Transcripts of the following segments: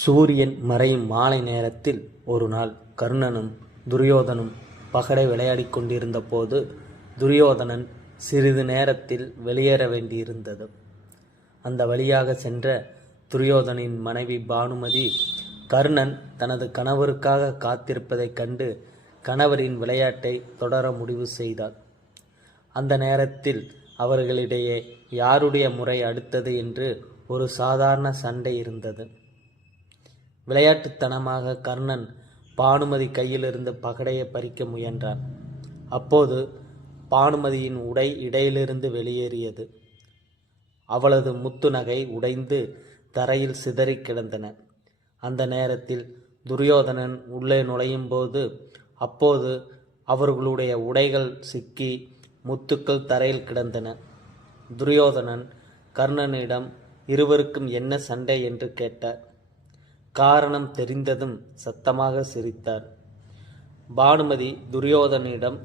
சூரியன் மறையும் மாலை நேரத்தில் ஒரு நாள் கர்ணனும் துரியோதனும் பகடை விளையாடிக் கொண்டிருந்த போது துரியோதனன் சிறிது நேரத்தில் வெளியேற வேண்டியிருந்தது. அந்த வழியாக சென்ற துரியோதனின் மனைவி பானுமதி கர்ணன் தனது கணவருக்காக காத்திருப்பதைக் கண்டு கணவரின் விளையாட்டை தொடர முடிவு செய்தாள். அந்த நேரத்தில் அவர்களிடையே யாருடைய முறை அடுத்தது என்று ஒரு சாதாரண சண்டை இருந்தது. விளையாட்டுத்தனமாக கர்ணன் பானுமதி கையிலிருந்து பகடையை பறிக்க முயன்றான். அப்போது பானுமதியின் உடை இடையிலிருந்து வெளியேறியது. அவளது முத்து நகை உடைந்து தரையில் சிதறி கிடந்தன. அந்த நேரத்தில் துரியோதனன் உள்ளே நுழையும் போது அப்போது அவர்களுடைய உடைகள் சிக்கி முத்துக்கள் தரையில் கிடந்தன. துரியோதனன் கர்ணனிடம் இருவருக்கும் என்ன சண்டை என்று கேட்டார். காரணம் தெரிந்ததும் சத்தமாக சிரித்தார். பானுமதி துரியோதனிடம்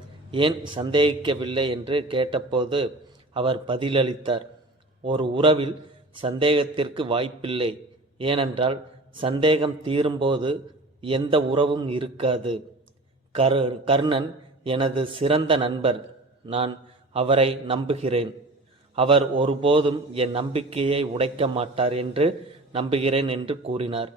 ஏன் சந்தேகிக்கவில்லை என்று கேட்டபோது அவர் பதிலளித்தார். ஒரு உறவில் சந்தேகத்திற்கு வாய்ப்பில்லை. ஏனென்றால் சந்தேகம் தீரும்போது எந்த உறவும் இருக்காது. கர்ணன் எனது சிறந்த நண்பர். நான் அவரை நம்புகிறேன். அவர் ஒருபோதும் என் நம்பிக்கையை உடைக்க மாட்டார் என்று நம்புகிறேன் என்று கூறினார்.